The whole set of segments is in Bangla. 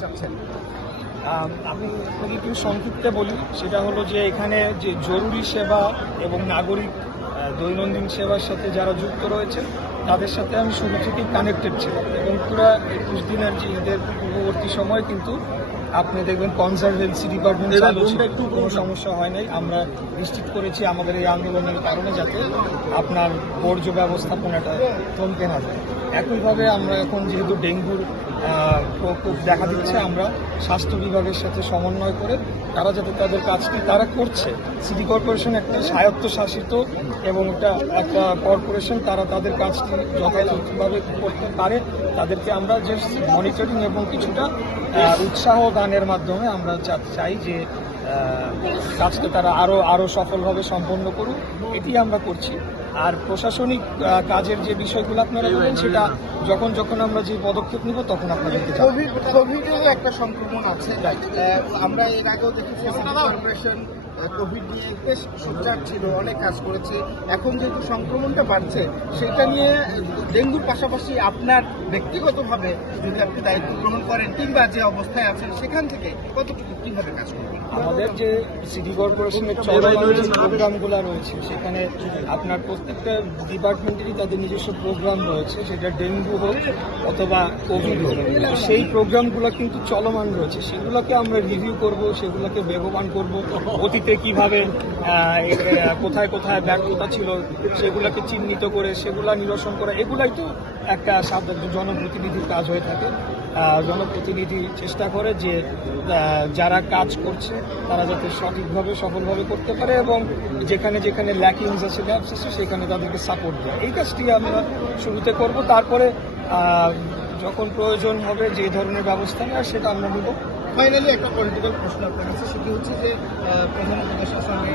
চাচ্ছেন। আমি যদি একটু সংক্ষিপ্তে বলি সেটা হলো যে এখানে যে জরুরি সেবা এবং নাগরিক দৈনন্দিন সেবার সাথে যারা যুক্ত রয়েছে তাদের সাথে আমি শুরু থেকেই কানেক্টেড ছিলাম এবং পুরো একুশ দিনের যে ঈদের পূর্ববর্তী সময় কিন্তু আপনি দেখবেন কনজারভেন্সি ডিপার্টমেন্ট একটু কোনো সমস্যা হয় নাই। আমরা নিশ্চিত করেছি আমাদের এই আন্দোলনের কারণে যাতে আপনার বর্জ্য ব্যবস্থাপনাটা থমকে না যায়। একইভাবে আমরা এখন যেহেতু ডেঙ্গুর প্রকোপ দেখা দিচ্ছে আমরা স্বাস্থ্য বিভাগের সাথে সমন্বয় করে তারা যাতে তাদের কাজটি তারা করছে। সিটি কর্পোরেশন একটা স্বায়ত্তশাসিত এবং একটা একটা কর্পোরেশন, তারা তাদের কাজটি যথাযথভাবে করতে পারে। তাদেরকে আমরা যে মনিটরিং এবং কিছুটা উৎসাহ দানের মাধ্যমে আমরা চাই যে কাজটা তারা আরও আরও সফলভাবে সম্পন্ন করুক। এটি আমরা করছি। আর প্রশাসনিক কাজের যে বিষয়গুলো আপনারা বলেন সেটা যখন যখন আমরা যে পদক্ষেপ নিব তখন আপনাদেরকে কোভিডেরও একটা সংক্রমণ আছে আমরা এর আগেও দেখেছি কর্পোরেশন কোভিড নিয়ে বেশ সোচ্চার ছিল অনেক কাজ করেছে। এখন যেহেতু সংক্রমণটা বাড়ছে সেটা নিয়ে ডেঙ্গুর পাশাপাশি আপনার ব্যক্তিগতভাবে যদি আপনি দায়িত্ব গ্রহণ করেন কিংবা যে অবস্থায় আছেন সেখান থেকে কতটুকু কীভাবে কাজ করবেন? আমাদের যে সিটি কর্পোরেশনের চলমান প্রোগ্রামগুলো রয়েছে সেখানে আপনার প্রত্যেকটা ডিপার্টমেন্টেরই তাদের নিজস্ব প্রোগ্রাম রয়েছে সেটা ডেঙ্গু হোক অথবা কোভিড হোক। সেই প্রোগ্রামগুলো কিন্তু চলমান রয়েছে। সেগুলোকে আমরা রিভিউ করব সেগুলোকে বেগবান করব অতীতে কীভাবে এ- এ- কোথায় কোথায় ব্যর্থতা ছিল সেগুলোকে চিহ্নিত করে, সেগুলা নিরসন করা, এগুলাই তো একটা সাধারণ জনপ্রতিনিধির কাজ হয়ে থাকে। জনপ্রতিনিধি চেষ্টা করে যে যারা কাজ করছে, তারা যাতে সঠিকভাবে, সফলভাবে করতে পারে এবং যেখানে যেখানে ল্যাকিংস আছে গ্যাপস আছে, সেখানে তাদেরকে সাপোর্ট দেয়। এই কাজটি আমরা শুরুতে করব। তারপরে যখন প্রয়োজন হবে যে ধরনের ব্যবস্থা নেওয়ার, সেটা আমরা নেব। ফাইনালি একটা পলিটিক্যাল প্রশ্ন আপনার কাছে সেটি হচ্ছে যে প্রধানমন্ত্রী সঙ্গে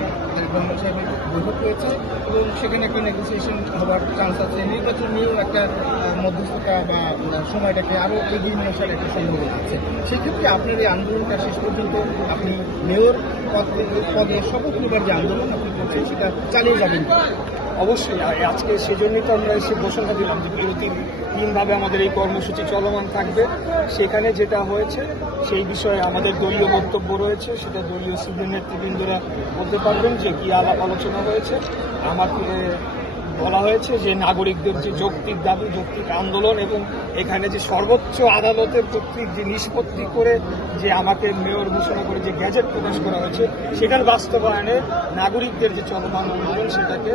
সাহেবের বৈঠক হয়েছে এবং সেখানে একটা নেগোসিয়েশন হওয়ার চান্স আছে। নির্বাচন নিয়েও একটা মধ্যস্থতা বা সময়টাকে আরও এগিয়ে নিয়ে আসার একটা সম্ভাবনা আছে। সেক্ষেত্রে আপনার এই আন্দোলনটা শেষ পর্যন্ত আপনি মেয়র পদে শপথ নেবার যে আন্দোলন আপনি করছেন, সেটা চালিয়ে যাবেন অবশ্যই আজকে সেজন্যই তো আমরা এসে ঘোষণা দিলাম যে বিরতির তিনভাবে আমাদের এই কর্মসূচি চলমান থাকবে। সেখানে যেটা হয়েছে, সেই বিষয়ে আমাদের দলীয় বক্তব্য রয়েছে। সেটা দলীয় সিনিয়র নেতৃবৃন্দরা বলতে পারবেন যে কি আলাপ আলোচনা হয়েছে। আমাকে বলা হয়েছে যে, নাগরিকদের যে যৌক্তিক দাবি, যৌক্তিক আন্দোলন এবং এখানে যে সর্বোচ্চ আদালতের কর্তৃক যে নিষ্পত্তি করে যে আমাকে মেয়র ঘোষণা করে যে গ্যাজেট প্রকাশ করা হয়েছে, সেটার বাস্তবায়নে নাগরিকদের যে চলমান আন্দোলন সেটাকে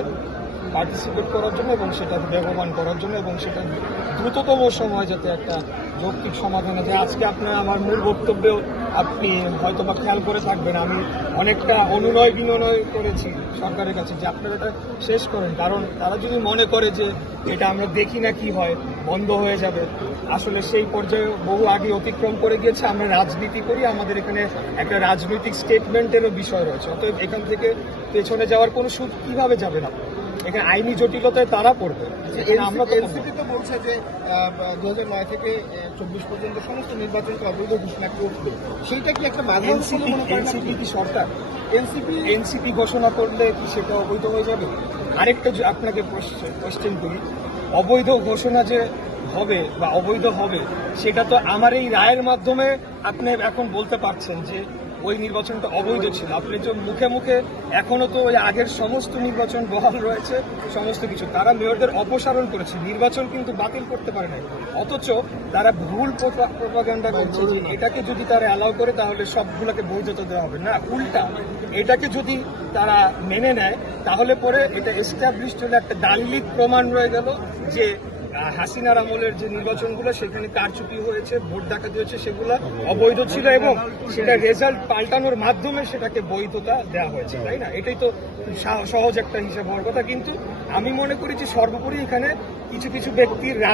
পার্টিসিপেট করার জন্য এবং সেটা বেগবান করার জন্য এবং সেটা দ্রুততম সময় যাতে একটা যৌক্তিক সমাধান আছে। আজকে আপনার আমার মূল বক্তব্যেও আপনি হয়তো বা খেয়াল করে থাকবেন, আমি অনেকটা অনুনয় বিনয় করেছি সরকারের কাছে যে আপনারা এটা শেষ করেন। কারণ তারা যদি মনে করে যে এটা আমরা দেখি না কি হয়, বন্ধ হয়ে যাবে, আসলে সেই পর্যায়ে বহু আগে অতিক্রম করে গিয়েছে, আমরা রাজনীতি করি, আমাদের এখানে একটা রাজনৈতিক স্টেটমেন্টেরও বিষয় রয়েছে। অতএব এখান থেকে পেছনে যাওয়ার কোনো সুদ কীভাবে যাবে না? এখানে আইনি জটিলতায় তারা পড়বে। আমরা তো এনসিপি বলছে যে দু হাজার নয় থেকে চব্বিশ পর্যন্ত সমস্ত নির্বাচনকে অবৈধ ঘোষণা সেইটা কি একটা বাধা এনসিপি কি সরকার? এনসিপি? এনসিপি ঘোষণা করলে কি সেটা অবৈধ হয়ে যাবে? আরেকটা আপনাকে কোশ্চেন করি। অবৈধ ঘোষণা যে হবে বা অবৈধ হবে সেটা তো আমার এই রায়ের মাধ্যমে আপনি এখন বলতে পারছেন যে ওই নির্বাচনটা অবৈধ ছিল। আপনি তো মুখে মুখে এখনও তো ওই আগের সমস্ত নির্বাচন বহাল রয়েছে, সমস্ত কিছু। তারা মেয়রদের অপসারণ করেছে। নির্বাচন কিন্তু বাতিল করতে পারে নাই। অথচ তারা ভুল প্রোপাগান্ডা করছে যে এটাকে যদি তারা অ্যালাউ করে, তাহলে সবগুলোকে বৈধতা দেওয়া হবে। না, উল্টা। এটাকে যদি তারা মেনে নেয়, তাহলে পরে এটা এস্টাবলিশড হলে একটা দালিলিক প্রমাণ রয়ে গেল যে হাসিনার আমলের যে নির্বাচনগুলো, সেখানে কারচুপি হয়েছে, ভোট ডাকাতি হয়েছে, সেগুলো অবৈধ ছিল এবং সেটা রেজাল্ট পাল্টানোর মাধ্যমে সেটাকে বৈধতা দেওয়া হয়েছে, তাই না? এটাই তো সহজ একটা হিসাব হওয়ার কথা। কিন্তু আমি মনে করি যে সর্বোপরি এখানে কিছু কিছু ব্যক্তির